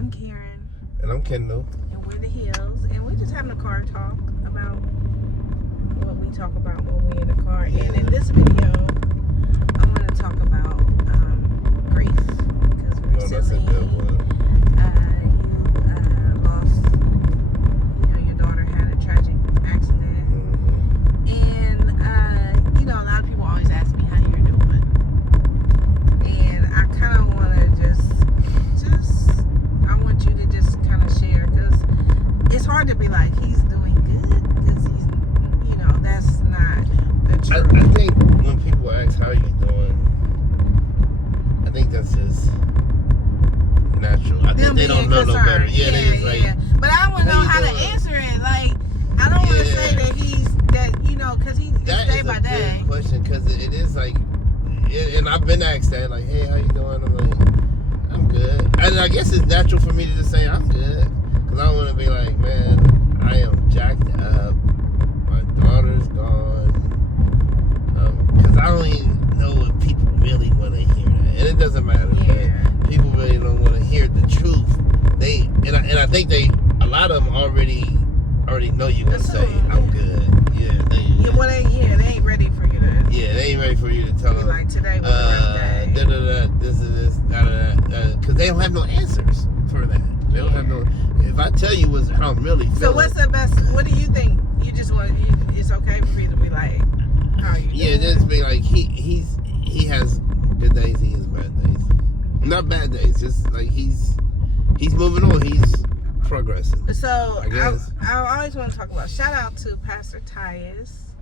I'm Karen. And I'm Kendall. And we're the Hills. And we're just having a car talk about what we talk about when we're in the car. Yeah. And in this video, I want to talk about grief. Because recently, you lost, your daughter had a tragic accident. And, a lot of people always ask me how you're doing. And I kind of want to I want you to just kind of share, because it's hard to be like, he's doing good, because he's, that's not the truth. I think when people ask how you doing, I think that's just natural. I think they don't know no better. Yeah, they just like, but I want to know how to answer it. Like, I don't want to say that because he's day by day. That's a good question, because it is like, and I've been asked that, like, hey, how you doing? I'm like, I'm good. And I guess it's natural for me to just say I'm good, because I don't want to be like, man, I am jacked up. My daughter's gone. Because I don't even know if people really want to hear that, and it doesn't matter. Yeah. People really don't want to hear the truth. I think a lot of them already know you're gonna say I'm good. Yeah, they ain't ready for you to. Yeah, they ain't ready for you to tell them. Like, today was a rough day. This is this, because they don't have no answers for that. They don't have no. If I tell you how I'm really feeling. So what's the best? What do you think? You just want? It's okay for you to be like, how are you doing? Yeah, just be like he has good days. He has bad days. Not bad days. Just like he's moving on. He's progressing. So I guess. I always want to talk about. Shout out to Pastor Tyus,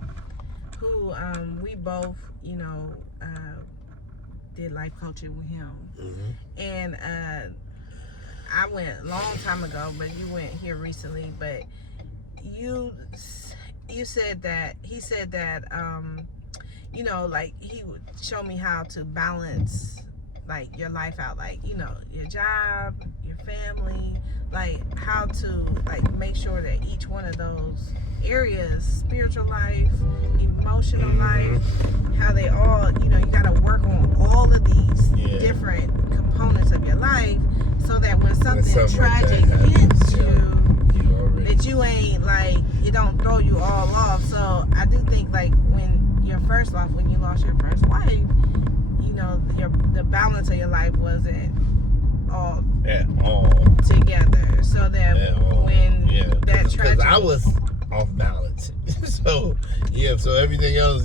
who we both did life coaching with him, and I went a long time ago, but you went here recently. But you said that he said that like he would show me how to balance like your life out, like your job, your family, like how to like make sure that each one of those areas, spiritual life, emotional life, how they all, you gotta work on all of these different components of your life, so that when something tragic hits you, that you ain't like, it don't throw you all off. So I do think like when you lost your first wife, the balance of your life wasn't all together. So that when that tragedy, because I was off balance. so everything else,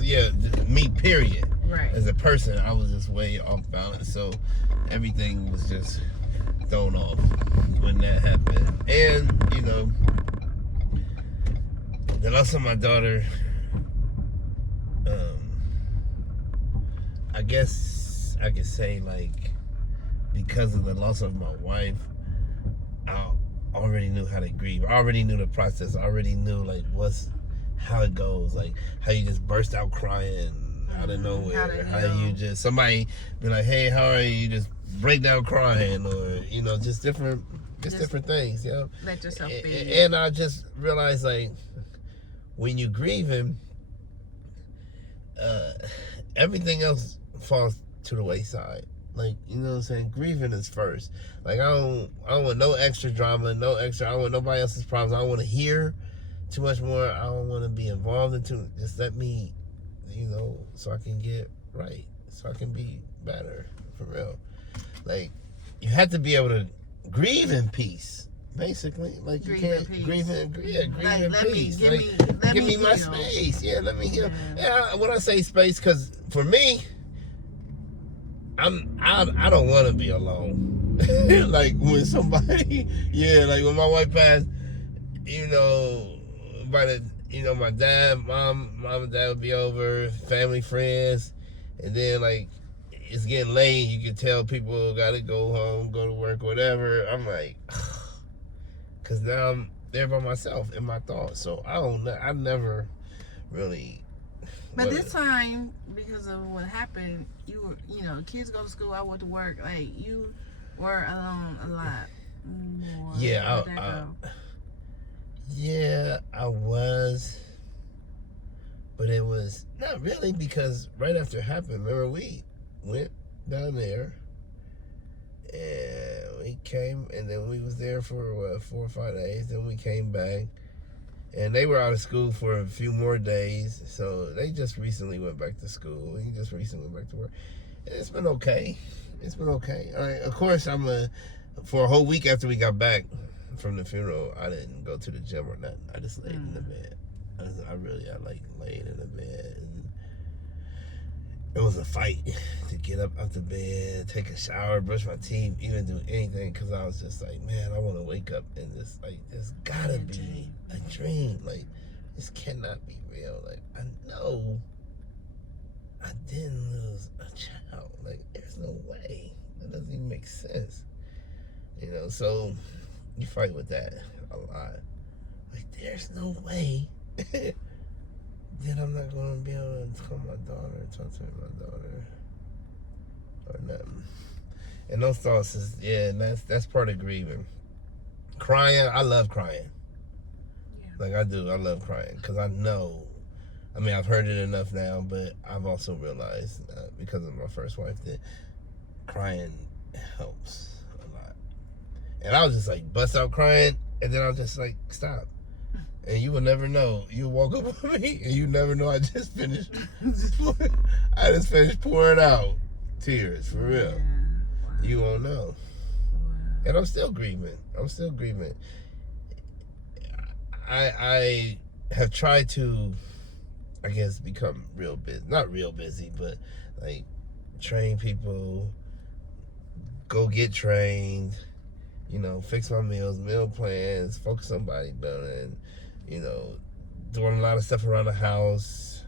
me period. Right. As a person, I was just way off balance. So everything was just thrown off when that happened. And the loss of my daughter, I guess I could say, like, because of the loss of my wife, I already knew how to grieve. I already knew the process. I already knew like how it goes, like how you just burst out crying out of nowhere, how you just, somebody be like, hey, how are you? You just break down crying, or just different things. Let yourself be. And I just realized, like, when you grieving, everything else falls to the wayside. Like, you know what I'm saying? Grieving is first. Like, I don't want no extra drama, I don't want nobody else's problems. I don't want to hear too much more. I don't want to be involved in just let me, so I can get right, so I can be better, for real. Like, you have to be able to grieve in peace, basically. Like, you can't grieve in peace. Give me my space. Yeah, let me heal. Yeah, when I say space, because for me, I don't want to be alone. Like when somebody, like when my wife passed, my dad, mom and dad would be over, family, friends, and then like it's getting late. You can tell people gotta go home, go to work, whatever. I'm like, because now I'm there by myself in my thoughts. So I never really. But this time, because of what happened, you were, kids go to school, I went to work, like, you were alone a lot more. I was. But it was not really, because right after it happened, remember, we went down there and we came, and then we was there for what, 4 or 5 days. Then we came back, and they were out of school for a few more days. So they just recently went back to school. He just recently went back to work, and it's been okay. It's been okay. All right, of course, for a whole week after we got back from the funeral, I didn't go to the gym or nothing. I just laid in the bed. I laid in the bed, and it was a fight to get up out the bed, take a shower, brush my teeth, even do anything, because I was just like, man, I want to wake up and this, like, this gotta be a dream. Like, this cannot be real. Like, I know I didn't lose a child. Like, there's no way. That doesn't even make sense. You know, so you fight with that a lot. Like, there's no way then I'm not going to be able to talk to my daughter or nothing. And those thoughts is, that's part of grieving. Crying, I love crying. Yeah. Like, I do, I love crying, because I know, I mean, I've heard it enough now, but I've also realized, because of my first wife, that crying helps a lot. And I was just like, bust out crying, and then I'll just like, stop. And you will never know. You walk up on me, and you never know I just finished. I just finished pouring out tears, for real. Yeah. Wow. You won't know. Wow. And I'm still grieving. I have tried to, I guess, become real busy. Not real busy, but like train people, go get trained, you know, fix my meals, meal plans, focus on bodybuilding, you know, doing a lot of stuff around the house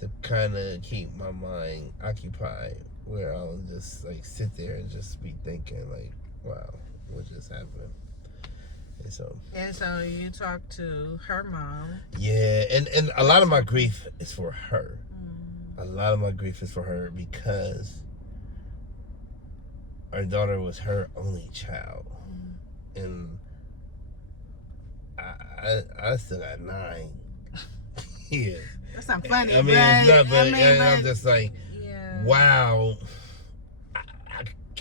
to kind of keep my mind occupied, where I'll just like sit there and just be thinking like, wow, what just happened? And so you talked to her mom. Yeah, and a lot of my grief is for her. A lot of my grief is for her, because our daughter was her only child. And I still got 9 kids. That's not funny. I mean, right? it's not, but, but I'm just like, wow.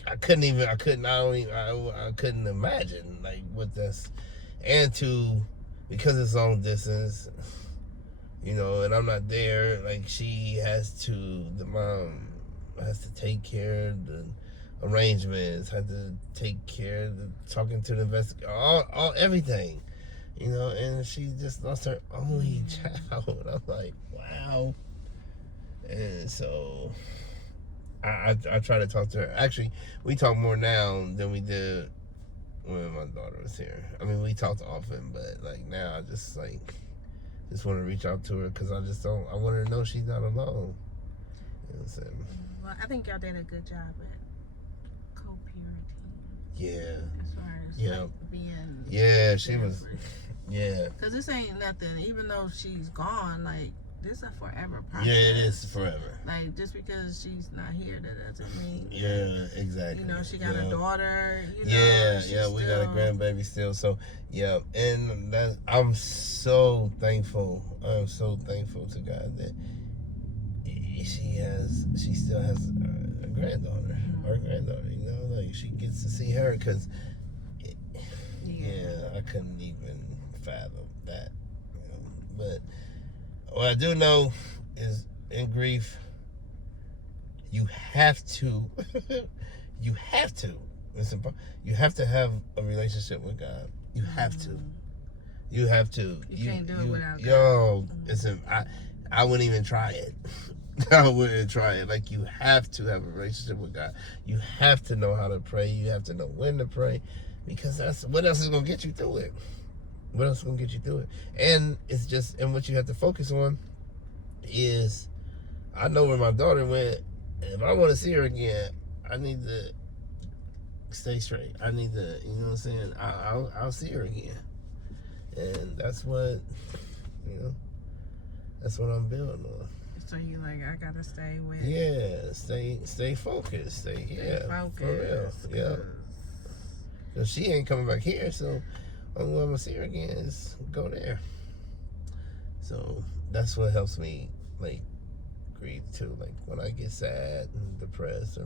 I couldn't imagine like what this, and because it's long distance, you know, and I'm not there. Like, the mom has to take care of the arrangements, had to take care of talking to the investigator, all everything, you know, and she just lost her only child. I'm like, wow. And so I try to talk to her. Actually, we talk more now than we did when my daughter was here. I mean, we talked often, but like now I just want to reach out to her, because I want her to know she's not alone. You know what I'm saying? Well, I think y'all did a good job at co-parenting. Yeah. As far as like being. Yeah, she was. Yeah. Because this ain't nothing. Even though she's gone, like, this is a forever process. Yeah, it is forever. Like, just because she's not here, that doesn't mean. Yeah, exactly. You know, she got a daughter. You know, we got a grandbaby still. So, yeah, and I'm so thankful. I'm so thankful to God that she still has a granddaughter, our granddaughter. You know, like, she gets to see her, because I couldn't even fathom that. You know? But what I do know is, in grief, you have to listen, you have to have a relationship with God. You have to. You can't do it without God. Yo, listen, I wouldn't even try it. I wouldn't try it. Like, you have to have a relationship with God. You have to know how to pray. You have to know when to pray, because what else is going to get you through it? What else is going to get you through it? And and what you have to focus on is, I know where my daughter went. If I want to see her again, I need to stay straight. I need to, you know what I'm saying? I'll see her again. And that's what, that's what I'm building on. So you like, I gotta stay with. Yeah, stay focused. Stay focused. For real. Yeah. Because she ain't coming back here, so only way I'm gonna see her again is go there. So that's what helps me, like, grieve too. Like, when I get sad and depressed,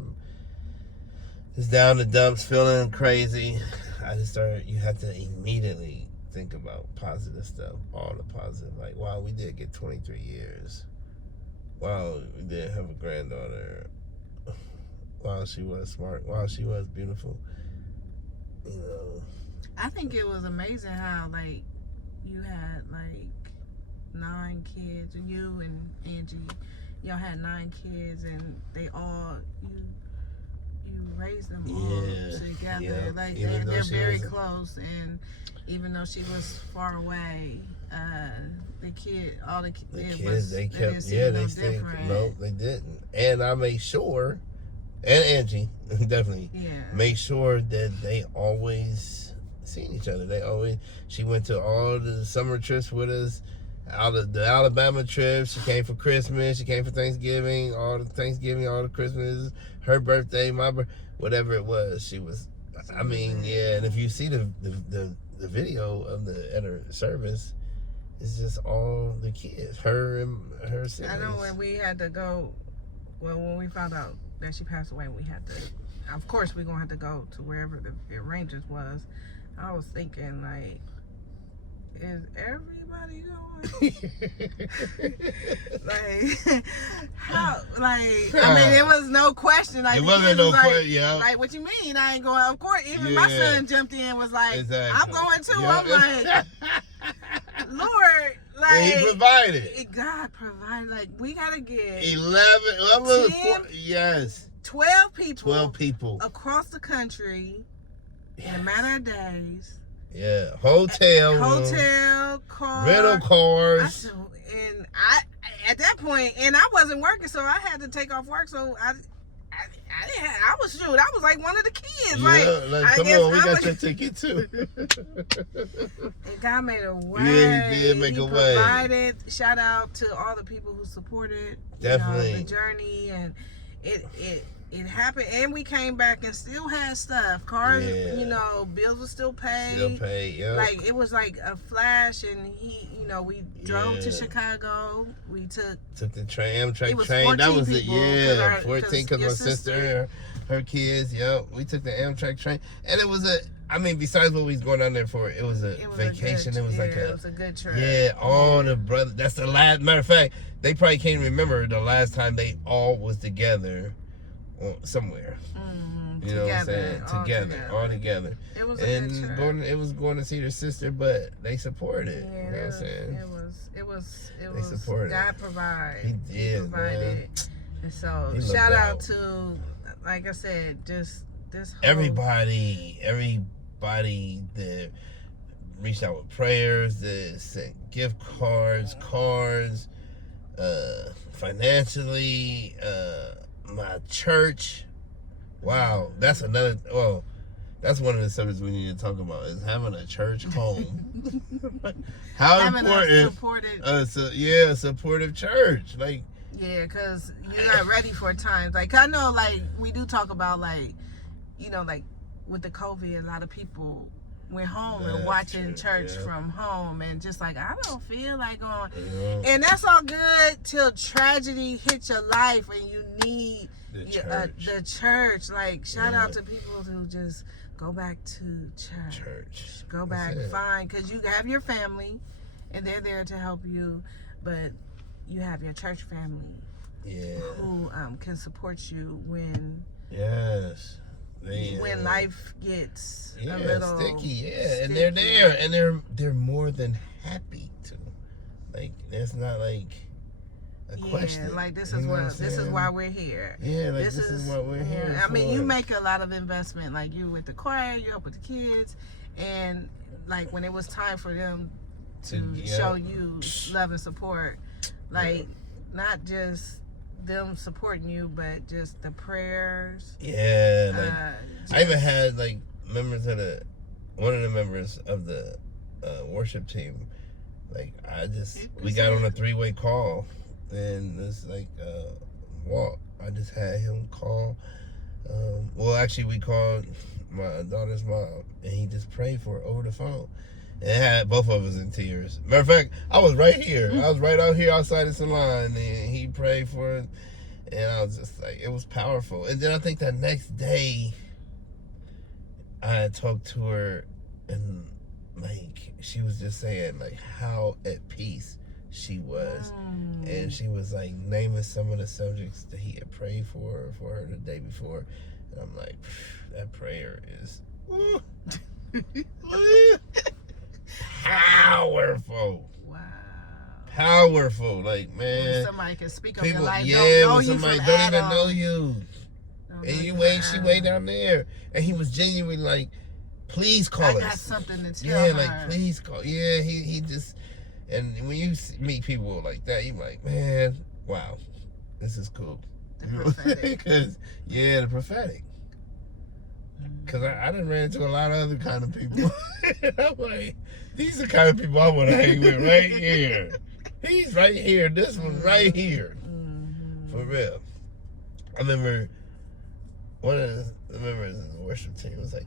just down the dumps, feeling crazy. I just started. You have to immediately think about positive stuff, all the positive. Like, wow, we did get 23 years. Wow, we did have a granddaughter. Wow, she was smart. Wow, she was beautiful. You know. I think it was amazing how like you had like 9 kids. You and Angie, y'all had 9 kids, and they all you raised them all together. Yeah. Like Even though they're she very was close, and even though she was far away, the kids they kept, they stayed. different. No, they didn't. And I made sure, and Angie definitely made sure that they always seen each other. She went to all the summer trips with us, out of the Alabama trips. She came for Christmas, she came for Thanksgiving, all the Christmas, her birthday, my birthday, whatever it was. She was. I mean, yeah. And if you see the video of at her service, it's just all the kids, her and her siblings. I know when we had to go, when we found out that she passed away, we had to, of course we're going to have to go to wherever the arrangements was. I was thinking, like, is everybody going? Like, how, like, I mean, there was no question. Like, it wasn't no question, yeah. Like, what you mean I ain't going? Of course, even my son jumped in, was like, exactly. I'm going too. I'm like, Lord, like, and he provided. God provided. Like, we got to get 12 people across the country in a matter of days. Yeah, hotel, cars, rental cars. And I at that point, and I wasn't working, so I had to take off work. So I was like one of the kids. Yeah, come on, we got your ticket too. And God made a way. Yeah, he did make a way. Provided. Shout out to all the people who supported the journey, and it happened, and we came back and still had stuff. Cars, bills were still paid. Yeah. Like, it was like a flash, and we drove to Chicago. We took the Amtrak train. That was it. Yeah, 14 because my sister, her kids. Yeah, we took the Amtrak train, and it was besides what we was going down there for, it was a vacation. It was a good trip. Yeah, all the brothers. That's the last. Matter of fact, they probably can't remember the last time they all was together. Somewhere, you know what I'm saying? All together. It was a good trip. It was going to see their sister, but they supported. Yeah, you know what I'm saying? It was. They supported. God provided. He provided. Man. And so shout out to, like I said, just this whole everybody that reached out with prayers, that sent gift cards, financially. My church, wow, that's one of the subjects we need to talk about, is having a church home. How having important a supportive church, like, yeah, because you're not ready for times. Like, I know, like, we do talk about, like, like with the COVID, a lot of people went home and watching church from home, and just like, I don't feel like going. And that's all good till tragedy hits your life and you need the church. Like, shout out to people who just go back to church. Go back, fine, because you have your family and they're there to help you, but you have your church family who can support you when when life gets a little sticky, and they're there, and they're more than happy to. Like, it's not like a question. Like, this is why we're here. Yeah, like, this is what we're here for. I mean, you make a lot of investment. Like, you with the choir, you help with the kids, and like when it was time for them to show you love and support, like not just them supporting you, but just the prayers. Yeah, like I even had like one of the members of the worship team. Like, we got on a 3-way call, and it's like Walt. I just had him call. Well, actually, we called my daughter's mom, and he just prayed for her over the phone. And it had both of us in tears. Matter of fact, I was right here. I was right out here outside the salon, and he prayed for it. And I was just like, it was powerful. And then I think that next day, I had talked to her, and like she was just saying like how at peace she was, and she was like naming some of the subjects that he had prayed for her the day before, and I'm like, that prayer is powerful. Wow. Powerful, like, man. When somebody can speak on your life, yeah, don't know when you somebody from don't Adam. even know you, Don't and know you from wait, she Adam. way down there, and he was genuinely like, please call us. I got something to tell Yeah, her. like, please call. Yeah, he just, and when you meet people like that, you like, man, wow, this is cool. Because the prophetic. Because I done ran into a lot of other kind of people. And I'm like, these are the kind of people I want to hang with right here. He's right here. This one's right here. For real. I remember one of the members of the worship team was like,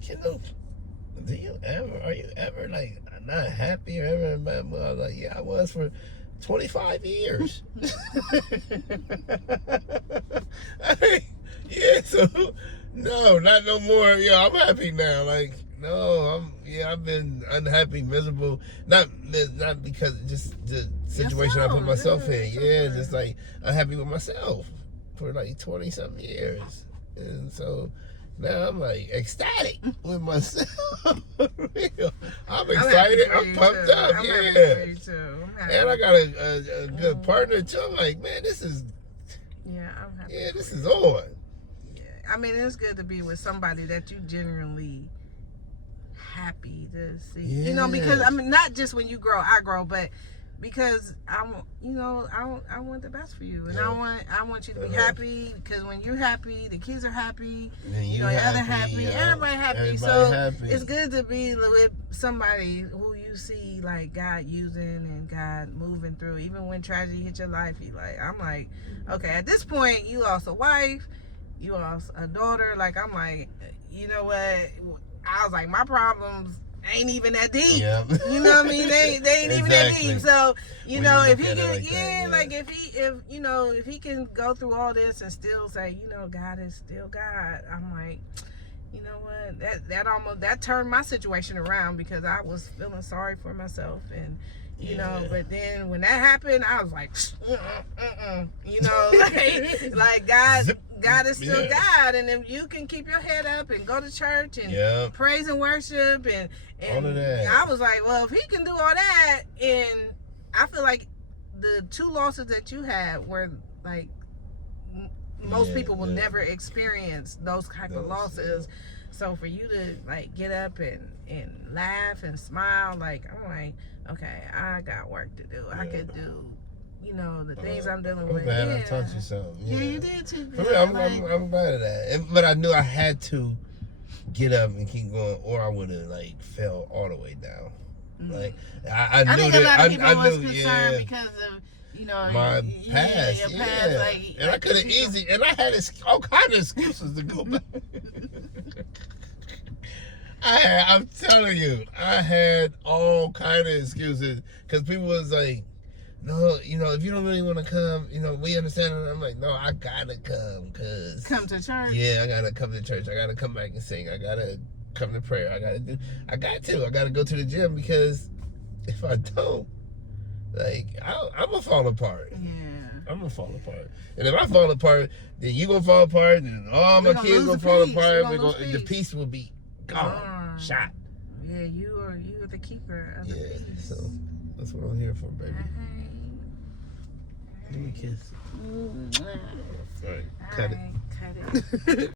are you ever like not happy or ever in bad mood? I was like, yeah, I was for 25 years. Yeah, so no, not no more. Yeah, I'm happy now. Like, no, I've been unhappy, miserable. Not because just the situation I put myself in. Yeah, just like unhappy with myself for like 20 something years. And so now I'm like ecstatic with myself. Real. I'm excited. I'm pumped up. Yeah. And I got a good partner too. I'm like, man, this is I'm happy. Yeah, this is on. Yeah. I mean, it's good to be with somebody that you genuinely happy to see. Yeah. You know, because I mean, not just when you grow, I grow, but because I want the best for you, and I want you to be happy. Because when you're happy, the kids are happy. You know, the other happy, everybody happy. It's good to be with somebody who you see like God using and God moving through. Even when tragedy hits your life, I'm like, okay, at this point, you lost a wife, you lost a daughter. Like, I'm like, you know what? I was like, my problems ain't even that deep. Yeah. You know what I mean? They ain't even that deep. So, you know, if he can, if he can go through all this and still say, you know, God is still God, I'm like, you know what? That turned my situation around, because I was feeling sorry for myself, and you know, but then when that happened, I was like, you know, like God is still God, and if you can keep your head up and go to church and praise and worship and all of that. I was like, well, if he can do all that, and I feel like the two losses that you had were like most people will never experience those type of losses. So for you to like get up and laugh and smile, like, I'm like, okay, I got work to do. I could do, you know, the things I'm dealing with. I'm glad I taught you something. Yeah, you did too. For me, I'm glad of that. But I knew I had to get up and keep going, or I would have like fell all the way down. Like I knew think that. a lot of people was concerned yeah, because of, you know, my past. Your past, like, and I could have easy, and I had all kind of excuses to go back. I'm telling you, I had all kind of excuses, because people was like, no, you know, if you don't really want to come, you know, we understand. And I'm like, no, I gotta come, cause come to church. Yeah, I gotta come to church. I gotta come back and sing. I gotta come to prayer. I gotta go to the gym, because if I don't, like, I'm gonna fall apart. Yeah. I'm gonna fall apart. And if I fall apart, then you gonna fall apart, and all my kids gonna fall apart. The peace will be gone, shot. Yeah, you are the keeper of the peace. So that's what I'm here for, baby. Give me a kiss. All right, cut it.